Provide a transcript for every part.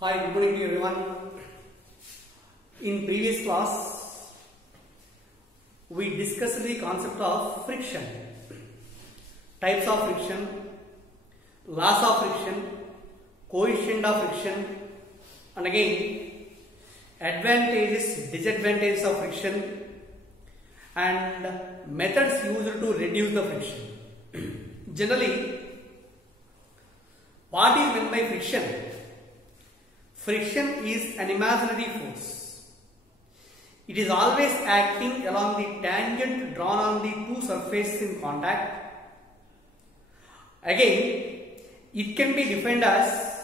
Hi, good morning to everyone. In previous class, we discussed the concept of friction, types of friction, laws of friction, coefficient of friction, and again advantages, disadvantages of friction, and methods used to reduce the friction. Generally, what is meant by friction? Friction is an imaginary force. It is always acting along the tangent drawn on the two surfaces in contact. Again, it can be defined as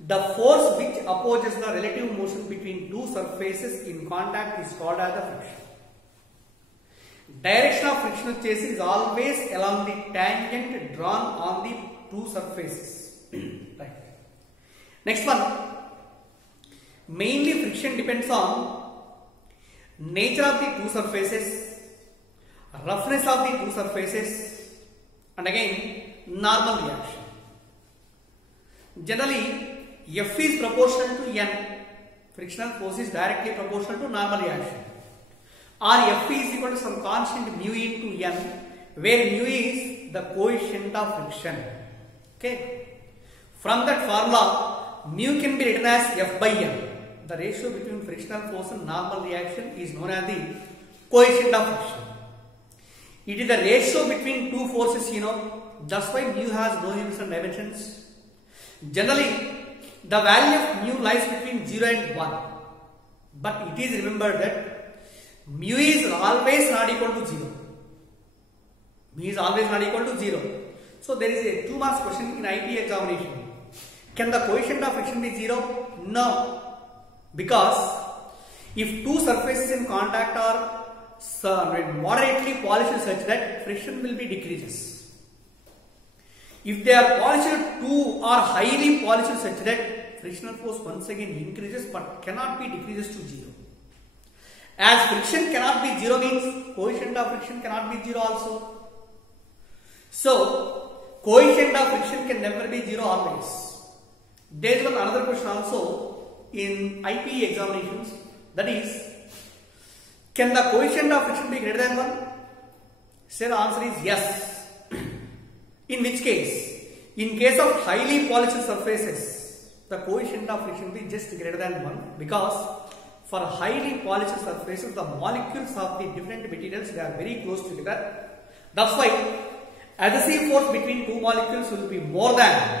the force which opposes the relative motion between two surfaces in contact is called as the friction. Direction of frictional change is always along the tangent drawn on the two surfaces. Right. Next one. Mainly friction depends on nature of the two surfaces, roughness of the two surfaces, and again normal reaction. Generally, F is proportional to N. Frictional force is directly proportional to normal reaction. Or F is equal to some constant mu into N, where mu is the coefficient of friction. Okay. From that formula, mu can be written as F by N. The ratio between frictional force and normal reaction is known as the coefficient of friction. It is the ratio between two forces, that's why mu has no units and dimensions. Generally, the value of mu lies between 0 and 1. But it is remembered that mu is always not equal to 0. Mu is always not equal to 0. So there is a 2 marks question in IP examination. Can the coefficient of friction be 0? No. Because if two surfaces in contact are moderately polished such that friction will be decreases. If they are polished two or highly polished such that frictional force once again increases but cannot be decreases to 0. As friction cannot be 0 means coefficient of friction cannot be 0 also. So coefficient of friction can never be 0 always. There is one another question also in IP examinations, that is, can the coefficient of friction be greater than 1? Say the answer is yes. In which case? In case of highly polished surfaces, the coefficient of friction will be just greater than 1, because for highly polished surfaces, the molecules of the different materials, they are very close together. That's why adhesive force between two molecules will be more than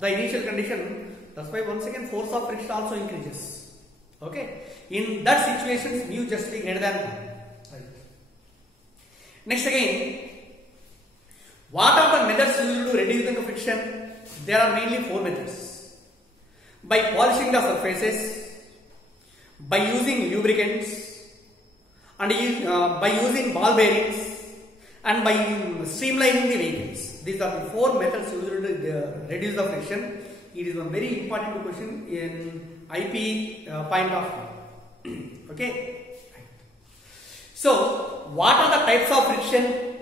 the initial condition. That's why once again force of friction also increases. Okay. In that situation, mu just be greater than 1. Right. Next again, what are the methods used to reduce the friction? There are mainly 4 methods. By polishing the surfaces, by using lubricants, and by using ball bearings, and by streamlining the vehicles. These are the 4 methods used to reduce the friction. It is a very important question in IP point of view. Okay. So, what are the types of friction?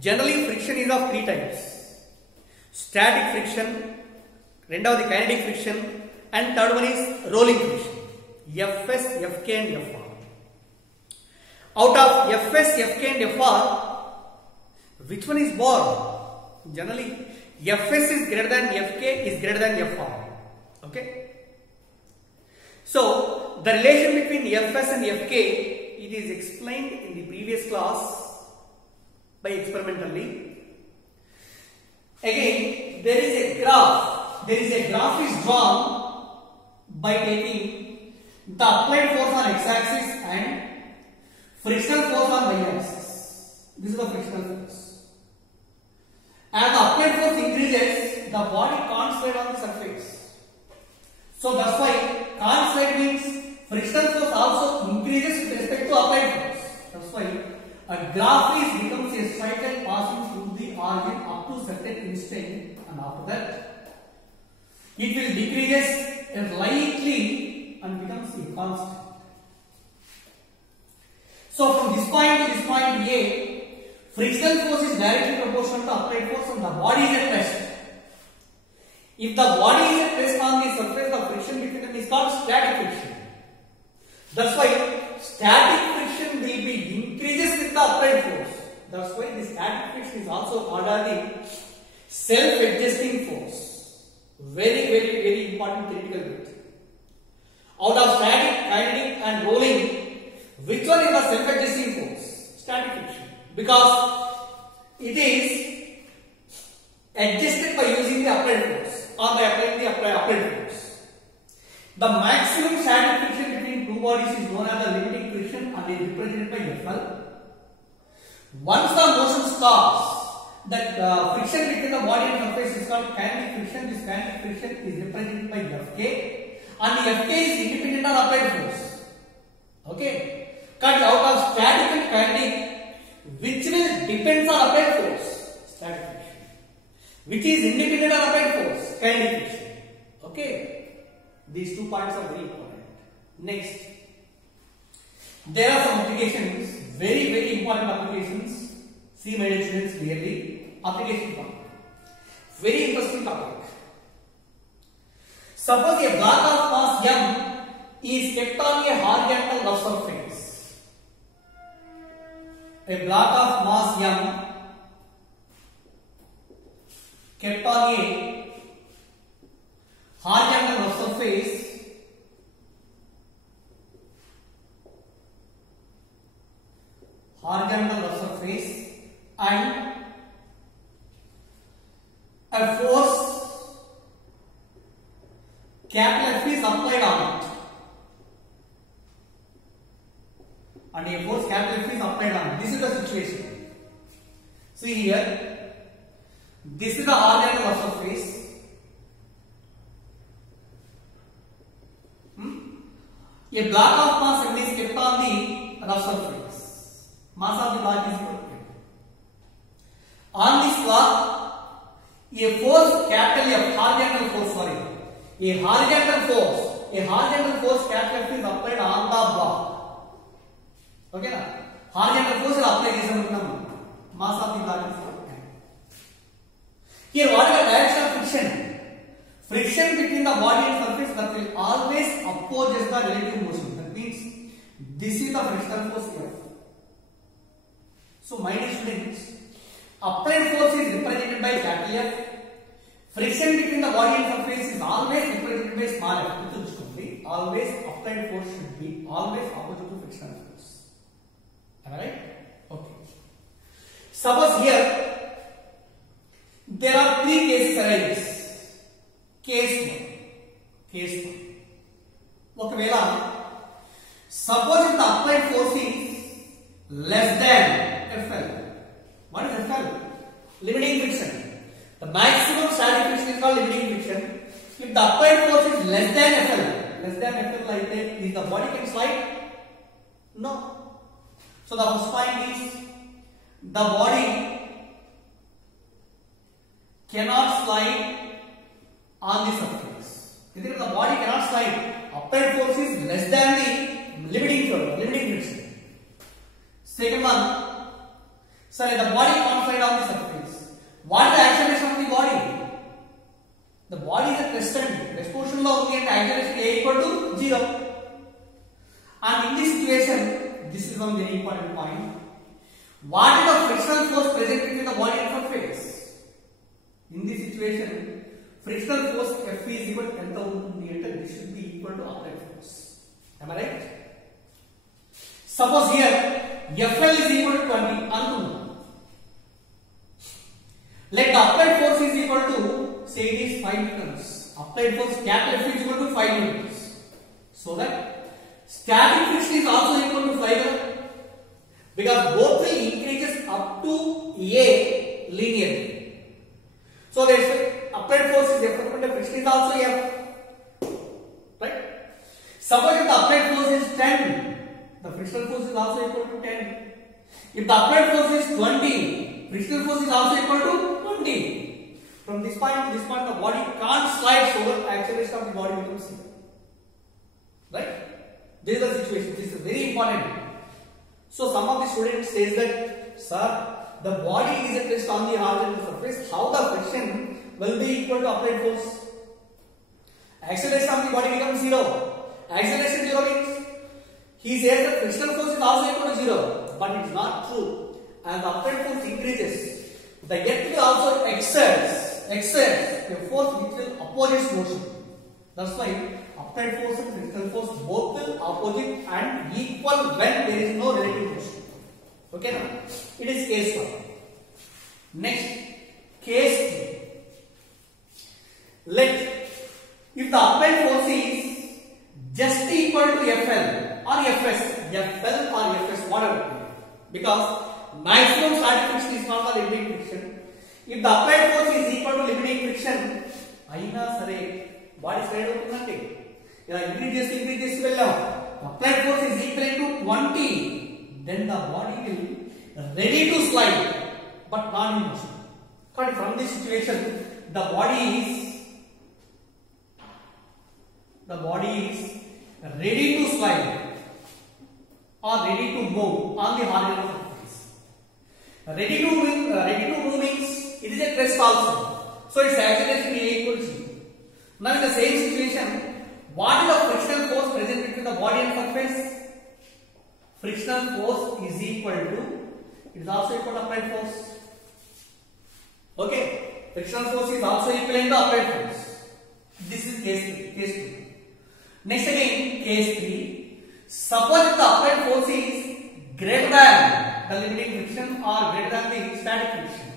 Generally, friction is of 3 types. Static friction, the kinetic friction, and third one is rolling friction. Fs, Fk and Fr. Out of Fs, Fk and Fr, which one is more? Generally, Fs is greater than Fk is greater than Fr. Okay. So the relation between Fs and Fk, it is explained in the previous class by experimentally. Again, there is a graph. There is a graph is drawn by taking the applied force on x-axis and frictional force on y-axis. This is the frictional force. As the applied force increases, the body can't slide on the surface. So that's why can't slide means frictional force also increases with respect to applied force. That's why a graph becomes a straight line passing through the origin up to certain instant, and after that it will decreases slightly and becomes a constant. So from this point to this point A, frictional force is directly proportional to applied force and the body is at rest. If the body is at rest on the surface, the friction between them is called static friction. That's why static friction will be increases with the applied force. That's why the static friction is also called as the self-adjusting force. Very important theoretical bit. Out of static, kinetic and rolling, which one is the self-adjusting force? Static friction. Because it is adjusted by using the applied force or by applying the applied force. The maximum static friction between two bodies is known as the limiting friction and is represented by FL. Once the motion stops, that friction between the body and surface is called kinetic friction. This kinetic friction is represented by Fk, and the Fk is independent of applied force. Okay, cut out of static and kinetic, which will depends on applied force, static friction, which is independent of applied force, kinetic friction. Okay, these 2 points are very important. Next, there are some applications, very important applications. See, my dear students, clearly application topic. Very interesting topic. Suppose a block of mass m is kept on a horizontal rough surface. A block of mass m kept on a horizontal rough surface and a force capital F is applied on it, and a force capital F is applied on it. This is the situation. See here, this is the horizontal rough surface. A block of mass m is kept on the rough surface. Mass of the block is equal to m. On this block, a force capital F, horizontal force, a horizontal force capital F is applied on the block. Okay na? Horizontal force is applied chesam mass of the block is equal to m. Here what is the direction of friction? Friction between the body and surface that will always opposes the relative motion. That means this is the frictional force F. So, my dear students, applied force is represented by capital F. Friction between the body and surface is always represented by small f. Always applied force should be always opposite to frictional force. Am I right? Okay. Suppose here there are 3 cases arise. Case 1. Okay, suppose if the applied force is less than FL. What is FL? Limiting friction. The maximum static friction is called limiting friction. If the applied force is less than FL like that, is the body can slide? No. So the first point is the body cannot slide on the surface. If the body cannot slide, applied force is less than the limiting friction. Second one, sorry, the body can't slide on the surface. What is the acceleration of the body? The body is at rest position lo undi ante acceleration a equal to 0. And in this situation, this is one very important point. What is the frictional force present between the body and surface? In this situation, frictional force F is equal to 10,000 Newton. This should be equal to applied force. Am I right? Suppose here FL is equal to 20. Let the applied force is equal to, say it is 5 newtons. Applied force capital F is equal to 5 newtons. So that static friction is also equal to 5, because both will increases up to A linearly. So there is applied force is F, but the friction is also F. Right? Suppose if the applied force is 10, the frictional force is also equal to 10. If the applied force is 20, frictional force is also equal to 20. From this point to this point, the body can't slide, so the acceleration of the body becomes 0. Right? This is the situation. This is very important. So some of the students says that, sir, the body is at rest on the horizontal surface. How the friction will be equal to applied force? acceleration of the body becomes 0. Acceleration 0 means he says that frictional force is also equal to 0, but it is not true. As the upright force increases, the earth will also exert a force which will oppose its motion. That's why upright force and frictional force both will opposite and equal when there is no relative motion. Okay, now it is case 1. Next, case 2. Let if the upright force is just equal to FL or FS, FL or FS, whatever, because maximum static friction is not the limiting friction. If the upright force is equal to limiting friction, aina sare body slide avutunnante ila increase chesi vellam, upright force is equal to 20, then the body will ready to slide but not in motion. But from this situation the body is ready to slide or ready to move on the horizontal surface. Ready to move means it is a crest also, so its acceleration is equal to 0. Now in the same situation, what is the frictional force present between the body and surface? Frictional force is equal to, it is also equal to upright force. Okay, frictional force is also equivalent to upright force. This is case 2. Next again, case 3. Suppose the upright force is greater than the limiting friction or greater than the static friction.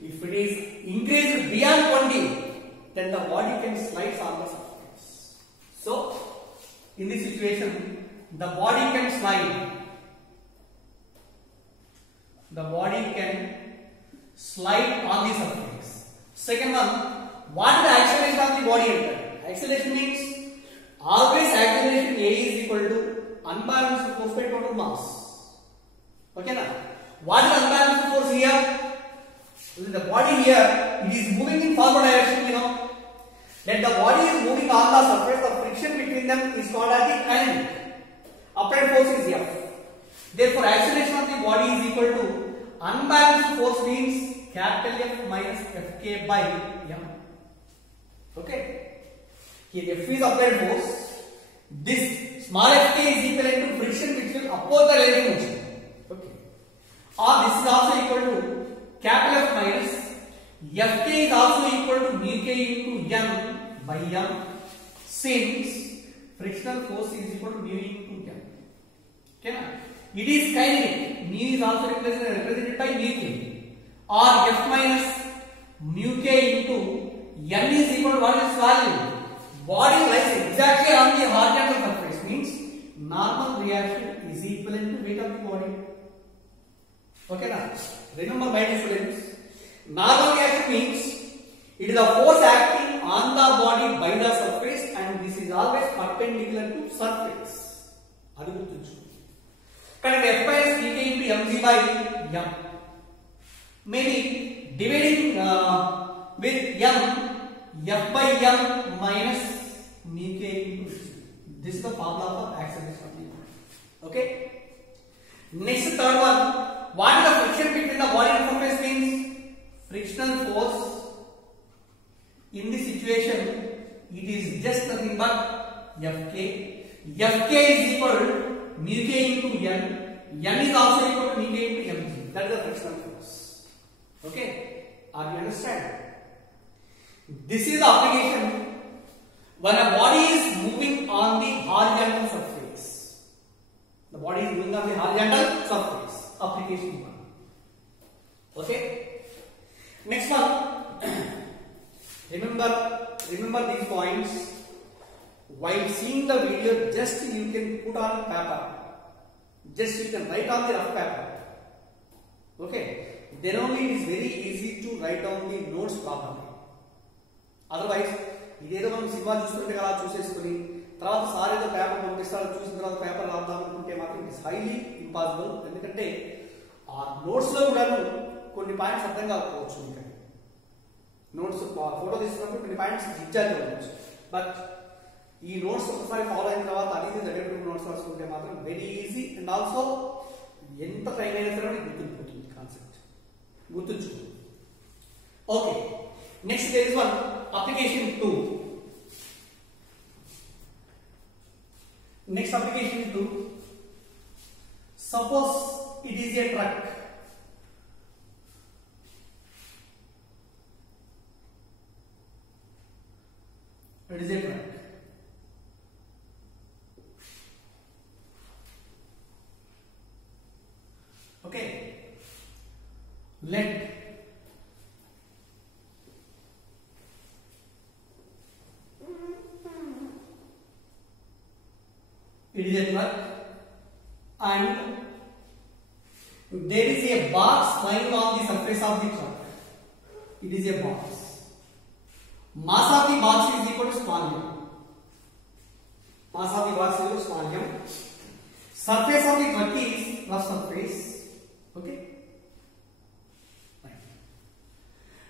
If it is increased beyond 20, then the body can slide on the surface. So, in this situation, the body can slide. The body can slide on the surface. Second one, what is the acceleration of the body enter? Acceleration means always acceleration A is equal to unbalanced force by total mass. Okay na? What is unbalanced force here? The body here, it is moving in forward direction, Then the body is moving on the surface, the friction between them is called as the kinetic. Upright force is F. Therefore, acceleration of the body is equal to unbalanced force means capital F minus Fk by M. Okay? Here F is upright force. This small Fk is equivalent to friction which will oppose the relative motion. Okay. Or this is also equal to capital F minus Fk is also equal to mu k into M by M, since frictional force is equal to mu into M. Okay, it is kinetic. Mu is also represented by mu k, or F minus mu k into M is equal to what is value? Body lies exactly on the horizontal surface, means normal reaction is equivalent to weight of the body. Okay, now remember my dear students, normal reaction means it is a force acting on the body by the surface and this is always perpendicular to surface. Adi gurtunchukondi. Correct. F minus Vk into mg by m. Maybe dividing with m, F by m minus mu k into c. This is the formula for acceleration of the body. Okay. Next, third one. What is the friction between the body and surface means? Frictional force. In this situation, it is just nothing but Fk. Fk is equal to mu k into n. N is also equal to mu k into mg. That is the frictional force. Okay? Are you understand? This is the application when a body is moving on the horizontal surface. The body is moving on the horizontal surface. Application 1. Okay? Next one. Remember these points. While seeing the video, just you can put on paper. Just you can write on the rough paper. Okay? Then only it is very easy to write down the notes properly. Otherwise, ఇదేదో మనం cinema చూస్తుంటే అలా చూసేసుకుని తర్వాత sir ఏదో paper పంపిస్తారు, చూసిన తర్వాత paper రాద్దాం అనుకుంటే మాత్రం ఇట్ ఇస్ హైలీ ఇంపాసిబుల్. ఎందుకంటే ఆ నోట్స్ లో కూడా కొన్ని పాయింట్స్ అర్థం కాకపోవచ్చు. ఇంకా నోట్స్ ఫోటో తీసుకున్నప్పుడు కొన్ని పాయింట్స్ జిగ్జాగ్ అవ్వచ్చు. బట్ ఈ నోట్స్ ఒకసారి ఫాలో అయిన తర్వాత అనేది దగ్గర నోట్స్ రాసుకుంటే మాత్రం వెరీ ఈజీ అండ్ ఆల్సో ఎంత టైం అయినా సరే గుర్తుండిపోతుంది కాన్సెప్ట్. గుర్తుంచుకో. Okay, next there is one application 2. Next application 2. Suppose it is a truck. It is a truck. Okay. Let it is a truck and there is a box lying on the surface of the truck. It is a box. Mass of the box is equal to small m. Mass of the box is equal to small m. Surface of the truck is rough surface. Okay.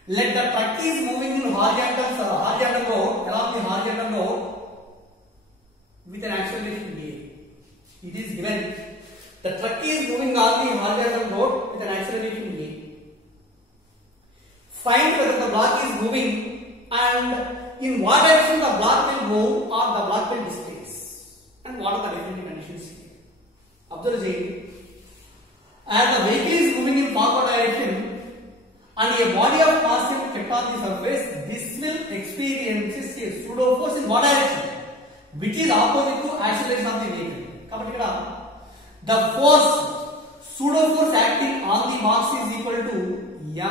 Let the truck is moving in horizontal road along the horizontal road with an acceleration a. It is given the truck is moving on the horizontal road with an acceleration a. Find whether the block is moving and in what direction the block will move or the block will displace, and what are the different conditions here. Observe it. As the vehicle is moving in forward direction and a body of mass is kept on the surface, this will experience a pseudo force in what direction? Which is opposite to acceleration of the vehicle. The force, pseudo force acting on the box is equal to ma.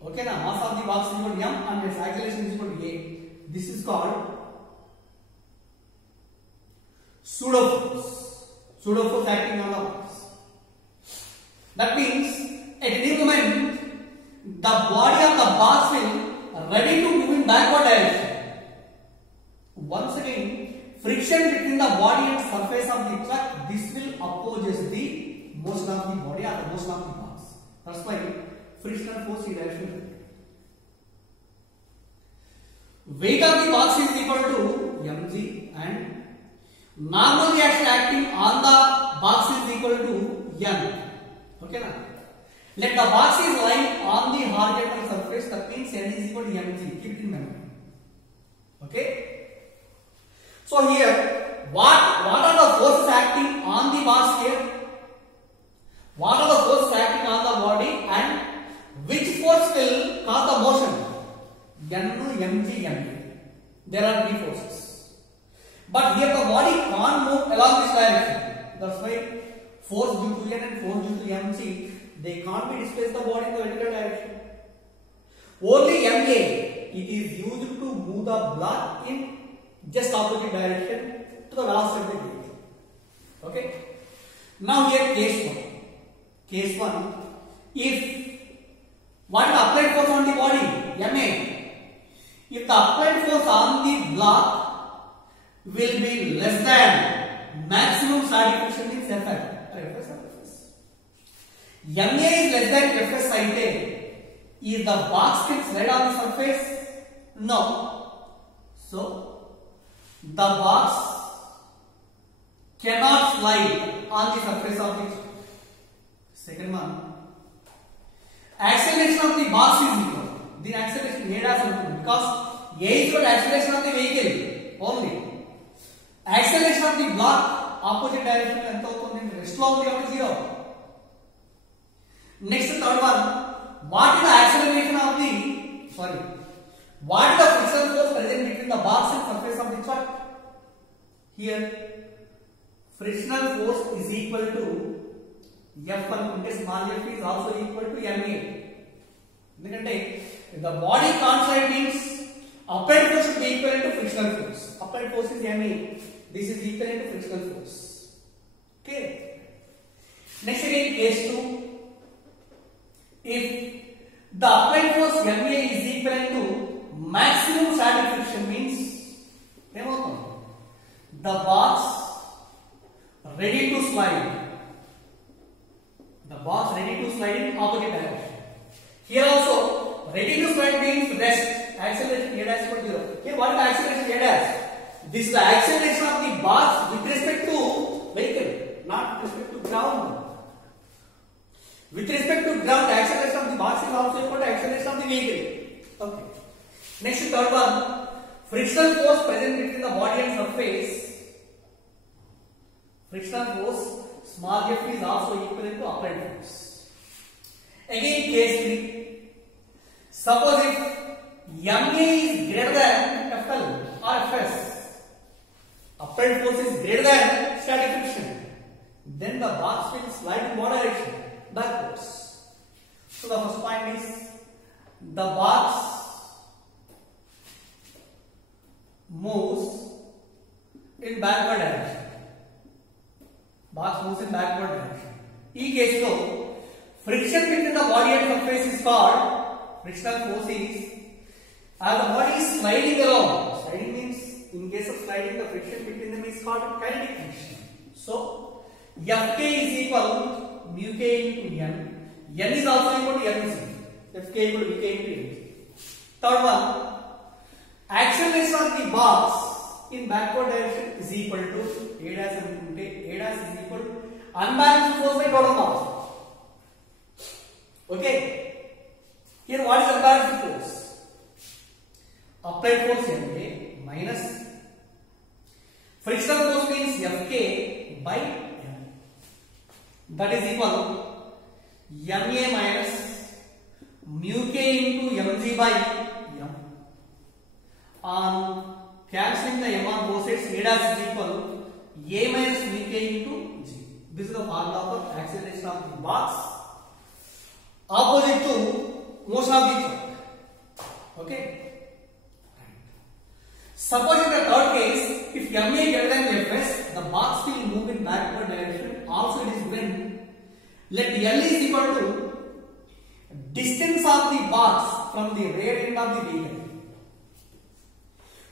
Okay, now mass of the box is equal to m and its acceleration is equal to a. This is called pseudo force. Pseudo force acting on the box. That means at any moment the body of the box will ready to move in backward direction. Once again, friction between the body and surface of the truck, this will opposes the motion of the body or the motion of the box. That's why frictional force is direction. Weight of the box is equal to mg and normal reaction acting on the box is equal to n. Okay now. Let the box is lying on the horizontal surface, that means n is equal to mg. Keep it in memory. Okay. So here, what are the forces acting on the box here? What are the forces acting on the body and which force will cause the motion? N, mg, ma. There are three forces. But here the body can't move along this direction. That's why force due to n and force due to mg, they can't be displaced the body in the vertical direction. Only ma, it is used to move the block in just opposite direction to the velocity of the vehicle. Okay. Now here case 1. Case 1. If what is the applied force on the body? Ma. If the applied force on the block will be less than maximum static friction means Fs or Fs or Fs. Ma is less than Fs అయితే, is the box can slide on the surface? No. So the box cannot slide on the surface of it. Second one, acceleration of the box is equal. The acceleration A dash ఉంటుంది because A is equal to acceleration of the vehicle only. Acceleration of the block opposite direction ఎంత అవుతుంది? Rest లో ఉంది కాబట్టి 0. Next third one, what is the acceleration of the what is the friction force present between the box and surface of the truck? Here frictional force is equal to F అనుకుంటే small f is also equal to ma. ఎందుకంటే the body can't slide means applied force should be equivalent to frictional force. Applied force is ma. This is equivalent to frictional force. Okay. Next again case 2. If the applied force ma is equivalent to maximum static friction means the box ready to slide. The box ready to slide in opposite direction. Here also ready to slide means rest. Acceleration A dash equal to 0. Here what is the acceleration A dash? This is the acceleration of the box with respect to vehicle, not with respect to ground. With respect to ground, acceleration of the box is also equal to acceleration of the vehicle. Okay. Next, third one, frictional force present between the body and surface. Frictional force small f is also equivalent to applied force. Again, case 3. Suppose if MA is greater than FL or FS, applied force is greater than static friction, then the box will slide in what direction? Backwards. So the first point is the box moves in backward direction. Box moves in backward direction. In case so, friction between the body and surface is called frictional force is as the body is sliding along. Sliding means in case of sliding the friction between them is called kinetic friction. So Fk is equal mu k into n. N is also equal to mc. Fk equal to vk into mc. Third one, acceleration of the box in backward direction is equal to A dash is equal to unbalanced force by total mass. Okay. Here what is unbalanced force? Applied force Ma minus frictional force means Fk by M. That is equal to Ma minus mu k into mg by M. On cancelling the M on both sides, A dash is equal to A minus Vk into G. This is the formula for acceleration of the box opposite to motion of the truck. Okay. Suppose in the third case, if Ma greater than Fs, the box will move in backward direction. Also, it is given let L is equal to distance of the box from the rear end of the vehicle.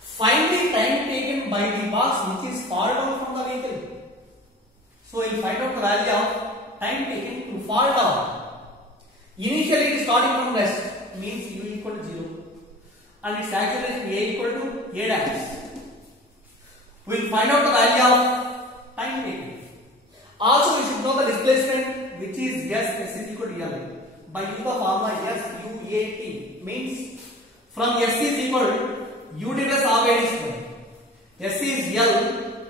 Find the time taken by the box which is fall down from the vehicle. So we will find out the value of time taken to fall down. Initially it is starting from rest, means u equal to 0 and its acceleration a equal to a dash. We will find out the value of time taken. Also we should know the displacement which is s is equal to L by using the formula s u a t, means from s is equal to u divided half a square. S is L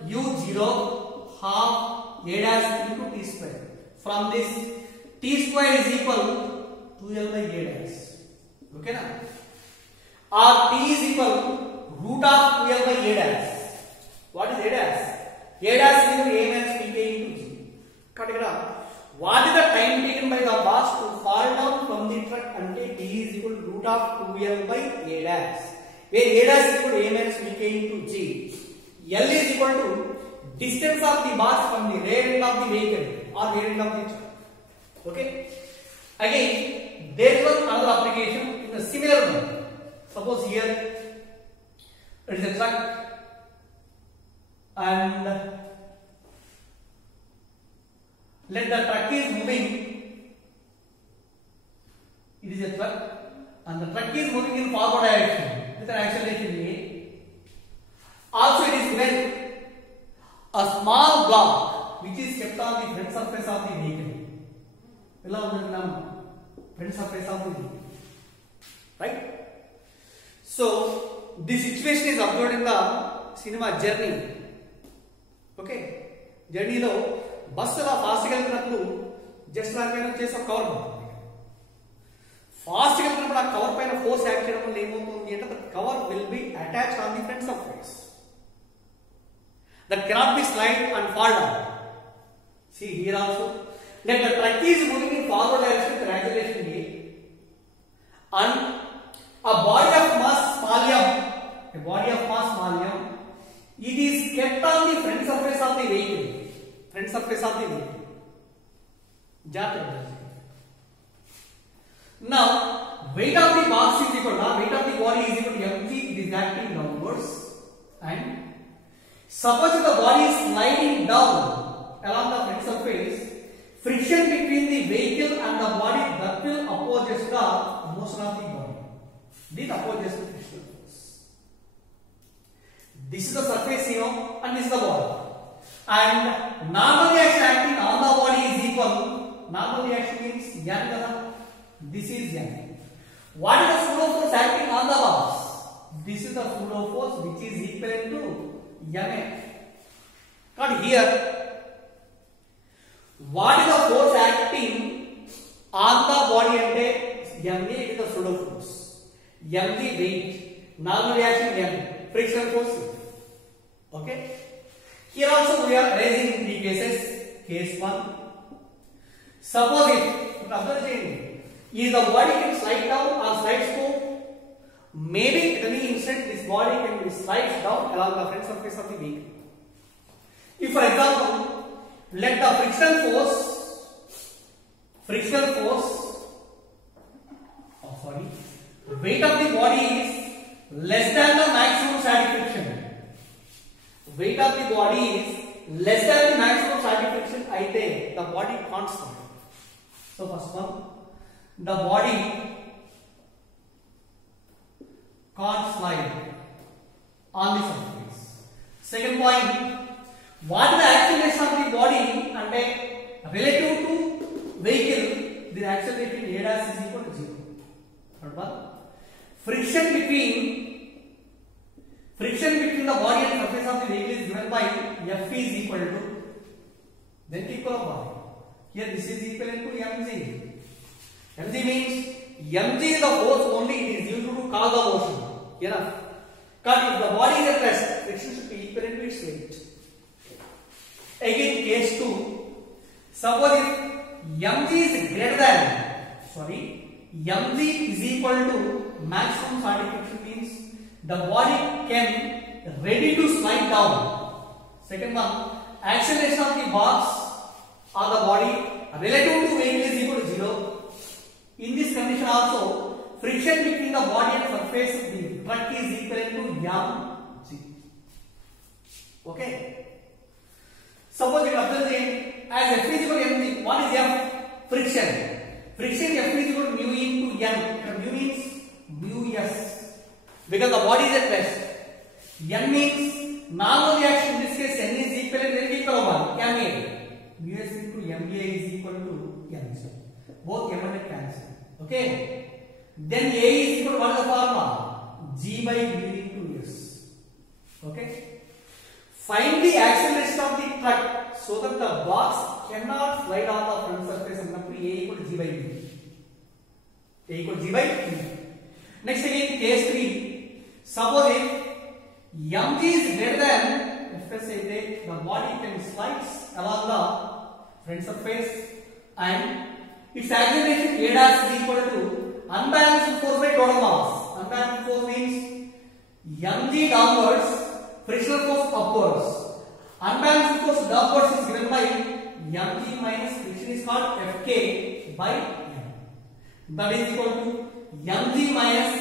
u 0 half a dash into t square. From this t square is equal to 2L by a dash. Okay na? Or t is equal to root of 2L by a dash. What is a dash? A dash is equal to a minus pk into g. Cut it out. What is the time taken by the box to fall down from the truck until t is equal to root of 2L by a dash? Where a dash is equal to a minus vk into g. L is equal to distance of the box from the rear end of the vehicle or rear end of the truck. Okay. Again, there is one another application in a similar manner. Suppose here it is a truck and let the truck is moving. It is a truck and the truck is moving in forward direction with an acceleration A. Also it is given a small block which is kept on the front surface of the vehicle. Front surface of the vehicle. Right? So this situation is observed in the cinema Journey. Okay? Journey lo bus la fast ga veltunnappudu just like chase of cover. Fast గా వెళ్ళినప్పుడు ఆ cover పైన force act చేయడం వల్ల ఏమవుతుంది అంటే the cover will be attached on the front surface. That cannot be slide and fall down. See here also, let the truck is moving in forward direction with acceleration A, and a body of mass small m, it is kept on the front surface of the vehicle. Now, weight of the box is equal to weight of the body is equal to mg. It is acting downwards, and suppose the body is sliding down along the front surface, friction between the vehicle and the body that will opposes the motion of the body. This opposes the frictional force. This is the surface, and this is the body. And normal reaction acting on the body is equal. Normal reaction means n. This is n. What is the pseudo force acting on the box? This is the pseudo force which is equivalent to MA. But here, what is the force acting on the body? And MA is the pseudo force. M the weight, normal reaction M, frictional force. Okay. Here also we are raising three cases. Case 1. Suppose if is the body can slide down or slides to, maybe at any instant this body can be slides down along the front surface of the vehicle. If for example, let the frictional force, weight of the body is less than the maximum static friction. Weight of the body is less than the maximum static friction. Aithe the body can't slide. So first one, the body can't slide on the surface. Second point, what is the acceleration of the body and relative to vehicle, the acceleration A dash is equal to 0. Third one, friction between the body and surface of the vehicle is given by F is equal to, then equal of body. Here this is equivalent to mg. Mg means mg is the force only it is used to cause the motion. Enough. Because if the body is at rest, friction should be equivalent to its weight. Again, case 2. Suppose if mg is greater than, mg is equal to maximum static friction, means the body can ready to slide down. Second one, acceleration of the box or the body relative to weight is equal to 0. In this condition also, friction between the body and surface of the truck is equivalent to mg. Okay. Suppose you observe as F is equal to mg, what is F? Friction. Friction F is equal to mu into n. Mu means mu s. Because the body is at rest. N means normal reaction. In this case, n is equivalent to ma. Mu s into ma is equal to n. Both m and n cancel. Okay. Then a is equal to what is the formula? G by v into s. Okay. Find the acceleration of the truck so that the box cannot slide on the front surface and A equal to G by V. A equal to G by V. Next again, case 3. Suppose if mg is greater than Fs, the body can slide along the front surface and its acceleration A dash is equal to unbalanced force by total mass. Unbalanced force means mg downwards, frictional force upwards. Unbalanced force downwards is given by mg minus friction is called Fk by m. That is equal to mg minus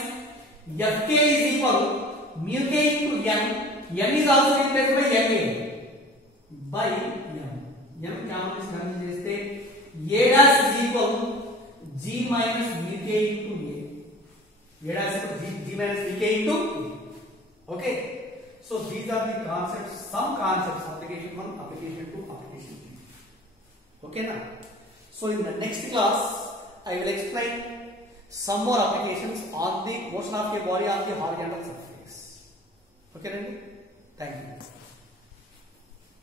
Fk is equal mu k into n. N is also replaced by ma by m. M cancel cheste A dash is equal G minus mu k into A. A dash is equal G minus mu k into A. Okay. So these are the concepts, some concepts, application 1, application 2, application 3. Okay now. So in the next class, I will explain some more applications on the motion of a body on the horizontal surface. Okay, Randy? Thank you.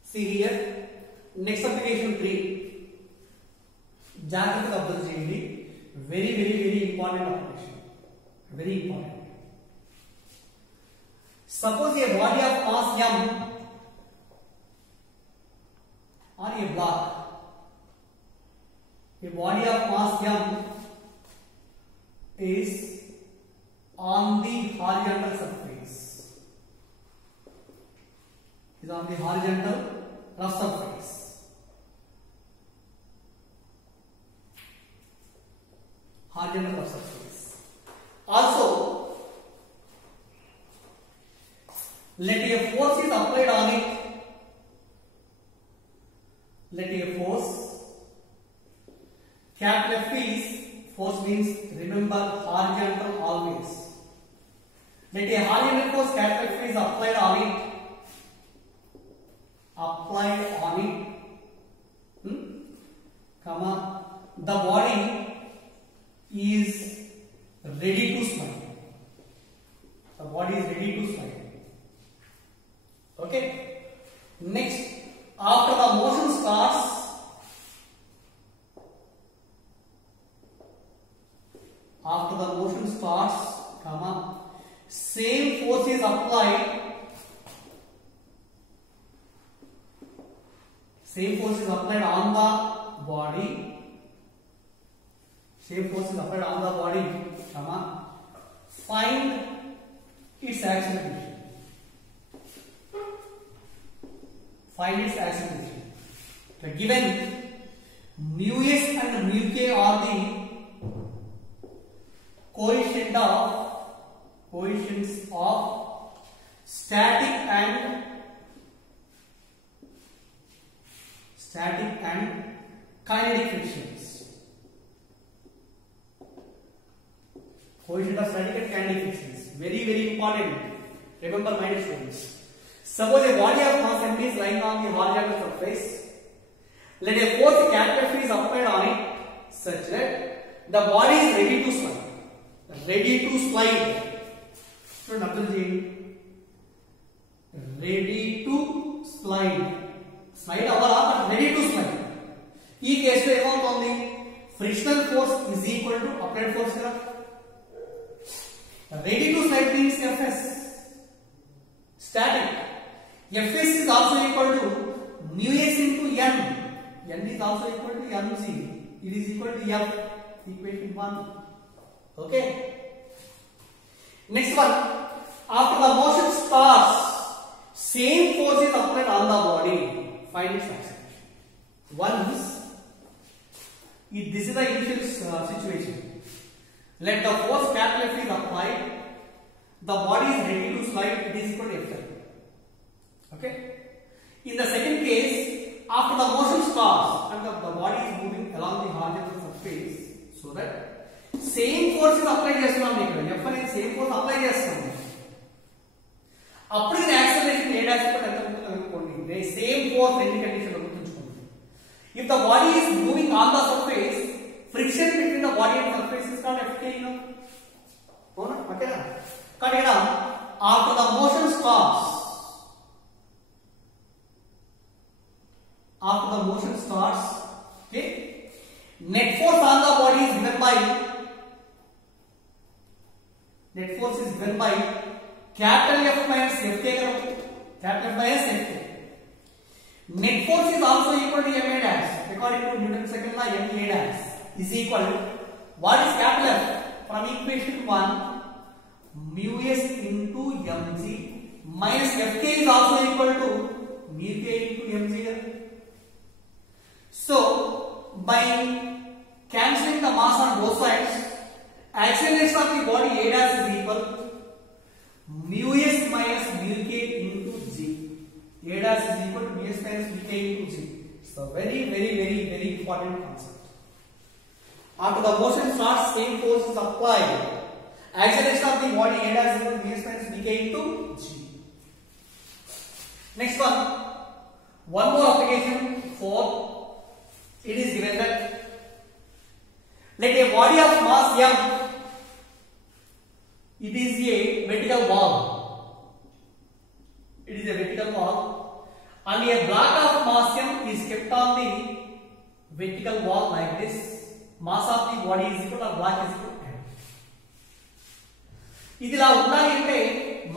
See here, next application 3. Jagrata observe very important application. Very important. Suppose a body of mass m on a block, a body of mass m is on the horizontal surface. Is on the horizontal rough surface. Horizontal rough surface. Also, let a force is applied on it. Let a force, capital F is, force means remember horizontal always. Let a horizontal force capital F is applied on it. Applied on it. Comma, the body is ready to slide. The body is ready to slide. Okay. Next, after the motion starts, same force is applied. Same force is applied on the body. Same force is applied on the body. Find its acceleration. Find its acceleration. The given mu s and mu k are the coefficients of static and kinetic frictions. Coefficient of static and kinetic frictions. Very, very important. Remember, my dear students. Suppose a body of mass m is lying on the horizontal surface. Let a force capital F is applied on it such that the body is ready to slide. Ready to slide. So, ready to slide. Slide but ready to slide. This case lo frictional force is equal to applied force. Ready to slide means Fs. Static. Fs is also equal to mu s into n. N is also equal to mg. It is equal to F. Equation 1. Okay. Next one. After the motion starts, same force is applied on the body. Find its acceleration. Once, this is the initial situation. Let the force capital F is applied. The body is ready to slide. It is equal to F. Okay. In the second case, after the motion starts and the body is moving along the horizontal surface, so that same force is applied చేస్తున్నాం ఇక్కడ F అనేది same force apply చేస్తాం. అప్పుడు ఇది acceleration a dash కూడా ఎంత ఉంటుందో అనుకోండి. Same force రెండు కండిషన్ లో గుర్తుంచుకోండి. If the body is moving on the surface, friction between the body and surface is called Fk. అవునా? ఓకేనా? కాబట్టి ఇక్కడ after the motion starts, okay, net force on the body is given by capital F minus Fk. Capital F minus Fk. Net force is also equal to ma dash. According to Newton's second law, ma dash is equal to what is capital F? From equation 1, mu s into mg minus Fk is also equal to mu k into mg. So, by cancelling the mass on both sides, acceleration of the body a dash is equal to mu s minus mu k into g. A dash is equal to mu s minus mu k into g. It's a very, very, very, very important concept. After the motion starts, same force is applied. Acceleration of the body a dash is equal to mu s minus mu k into g. Next one more application for. It is given that let a body of mass m, it is a vertical wall. It is a vertical wall, and a block of mass m is kept on the vertical wall like this. Mass of the body is equal to block is equal to m. ఇది ఇలా ఉండాలి అంటే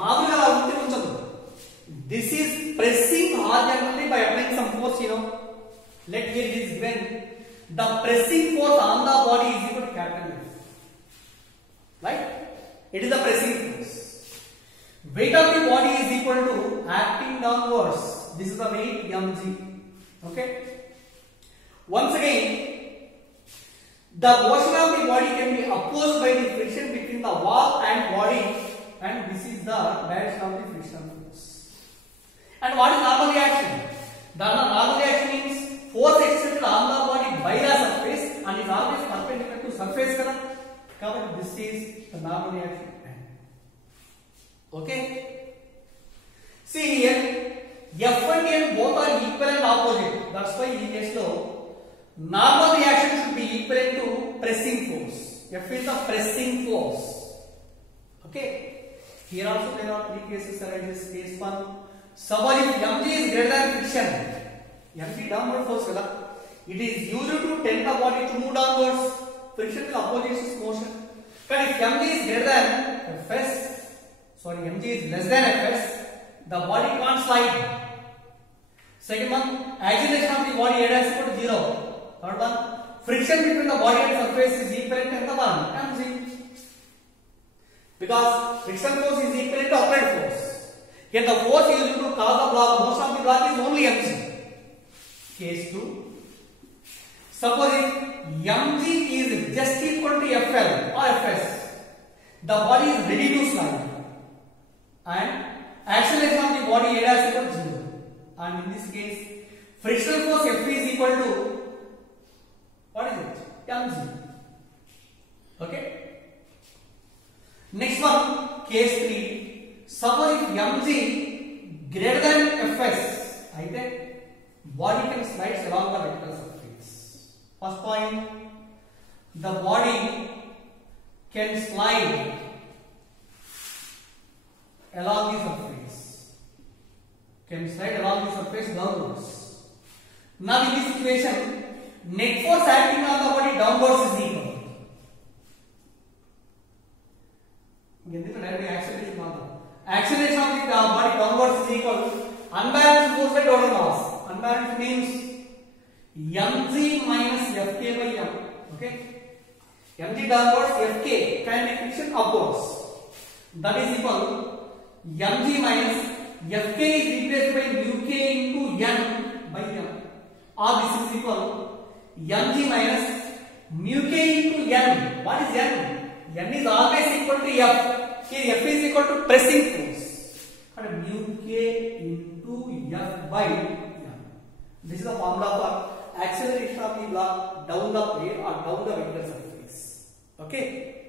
మామూలుగా అలా ఉంటే ఉంచదు. This is pressing horizontally by applying some force, Let here it is given the pressing force on the body is equal to capital F. Right? It is the pressing force. Weight of the body is equal to acting downwards. This is the weight mg. Okay? Once again, the motion of the body can be opposed by the friction between the wall and body, and this is the direction of the frictional force. And what is normal reaction? The normal reaction means force exerted on the body by the surface and is always perpendicular to surface. This is the normal reaction. Okay? See here, F and N both are equal and opposite. That's why in case normal reaction should be equivalent to pressing force. F is the pressing force. Okay? Here also there are three cases arises. Case 1, suppose if mg is greater than friction, mg downward force vela, it is used to tend the body to move downwards. Friction will oppose its motion. But if mg is greater than fs, mg is less than fs, the body can't slide. Second one, acceleration of the body A dash equal to 0. Third one, friction between the body and surface is equivalent to the one mg. Because friction force is equivalent to upright force. Here the force used to cause the block, motion of the block is only mg. Case 2, suppose if mg is just equal to fl or fs, the body is ready to slide and acceleration of the body A dash equal to 0. And in this case, frictional force F is equal to what is it? mg. Okay. Next one, case 3. Suppose if mg greater than fs, aithe body can slide along the vertical surface. First point, the body can slide along the surface. Can slide along the surface downwards. Now in this situation, net force acting on the body downwards is equal. Acceleration of the body downwards is equal to unbalanced force by total mass. Unbalanced means mg minus fk by m. Okay, mg downwards, fk kinetic friction upwards. That is equal mg minus fk is replaced by mu k into n by m, or this is equal mg minus mu k into n. What is n? N is always equal to f. Here f is equal to pressing force, and mu k into f by m. This is the formula for acceleration of the block down the plane or down the vertical surface. Okay.